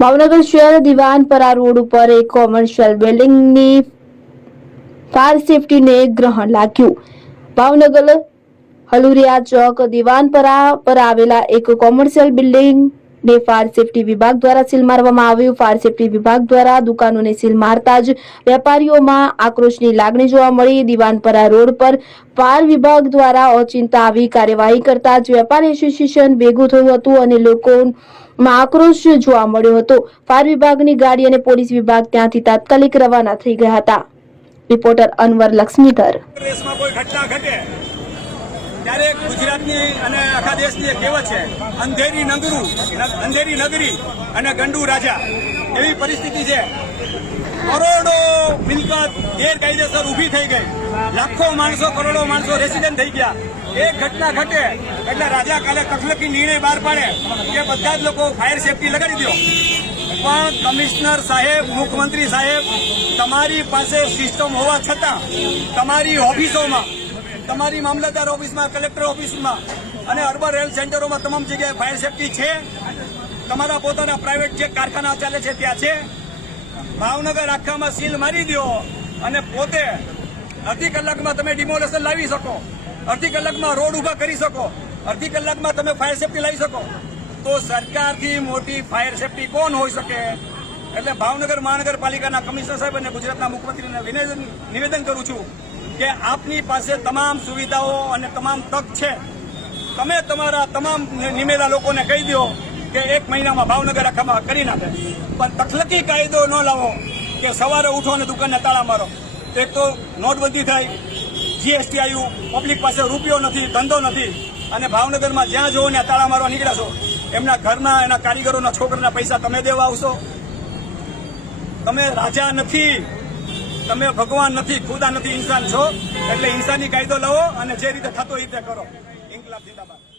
ભાવનગર શહેર દિવાનપરા રોડ ઉપર એક કોમર્શિયલ બિલ્ડિંગની ફાયર સેફટીને ગ્રહણ લાગ્યું. ભાવનગર હલુરિયા ચોક દિવાનપરા પર આવેલા એક કોમર્શિયલ બિલ્ડિંગ ને ફાયર સેફટી વિભાગ દ્વારા સીલ મારવામાં આવ્યું. ફાયર સેફટી વિભાગ દ્વારા દુકાનોને સીલ મારતા જ વેપારીઓમાં આક્રોશની લાગણી જોવા મળી. દિવાનપરા રોડ પર ફાયર વિભાગ દ્વારા ઓચિંતા આવી કાર્યવાહી કરતા જ વેપાર એસોસિએશન ભેગું થયું હતું અને લોકોમાં આક્રોશ જોવા મળ્યો હતો. ફાયર વિભાગની ગાડી અને પોલીસ વિભાગ ત્યાંથી તાત્કાલિક રવાના થઈ ગયા હતા. રિપોર્ટર અનવર લક્ષ્મીધર દેશમાં કોઈ ઘટના ઘટે ત્યારે ગુજરાતની અને આખા દેશની એક કહેવત છે, અંધેરી નગરું, અંધેરી નગરી અને ગંડુ રાજા. એવી પરિસ્થિતિ છે. કરોડો મિલકત ગેરકાયદેસર ઊભી થઈ ગઈ. લાખો માણસો, કરોડો માણસો રેસિડેન્ટ થઈ ગયા. એક ઘટના ઘટે એટલે રાજા કાલે તકલકી નિર્ણય બહાર પાડે કે બધા જ લોકો ફાયર સેફટી લગાડી દો. પણ કમિશનર સાહેબ, મુખ્યમંત્રી સાહેબ, તમારી પાસે સિસ્ટમ હોવા છતાં તમારી ઓફિસોમાં તમારી મામલતદાર ઓફિસમાં, કલેક્ટર ઓફિસમાં અને અર્બન હેલ્થ સેન્ટરોમાં તમામ જગ્યાએ ફાયર સેફટી છે. તમારા પોતાના પ્રાઇવેટ જે કારખાના ચાલે છે, ત્યાં છે. ભાવનગર આખામાં સીલ મારી દો અને પોતે અડધી કલાકમાં તમે ડિમોલેશન લાવી શકો. અડધી કલાકમાં રોડ ઊભા કરી શકો. અડધી કલાકમાં તમે ફાયર સેફટી લાવી શકો. તો સરકારથી મોટી ફાયર સેફટી કોણ હોઈ શકે? એટલે ભાવનગર મહાનગરપાલિકાના કમિશનર સાહેબ અને ગુજરાતના મુખ્યમંત્રીને નિવેદન કરું છું. કે આપની પાસે તમામ સુવિધાઓ અને તમામ તક છે. તમે તમારા તમામ નિમેલા લોકોને કહી દો કે એક મહિનામાં ભાવનગર આખામાં કરી નાખે. પણ તકલકી કાયદો ન લાવો કે સવારે ઉઠો અને દુકાનને તાળા મારો. એક તો નોટબંધી થાય જીએસટી આવ્યું પબ્લિક પાસે રૂપિયો નથી, ધંધો નથી. અને ભાવનગરમાં જ્યાં જોવો ને તાળા મારવા નીકળ્યા એમના ઘરના, એના કારીગરોના, છોકરાના પૈસા તમે દેવા આવશો. તમે રાજા નથી. તમે ભગવાન નથી, ખુદા નથી ઇન્સાન છો. એટલે ઇન્સાની કાયદો લાવો અને જે રીતે થતો એ રીતે કરો. ઇન્કલાબ, જિંદાબાદ.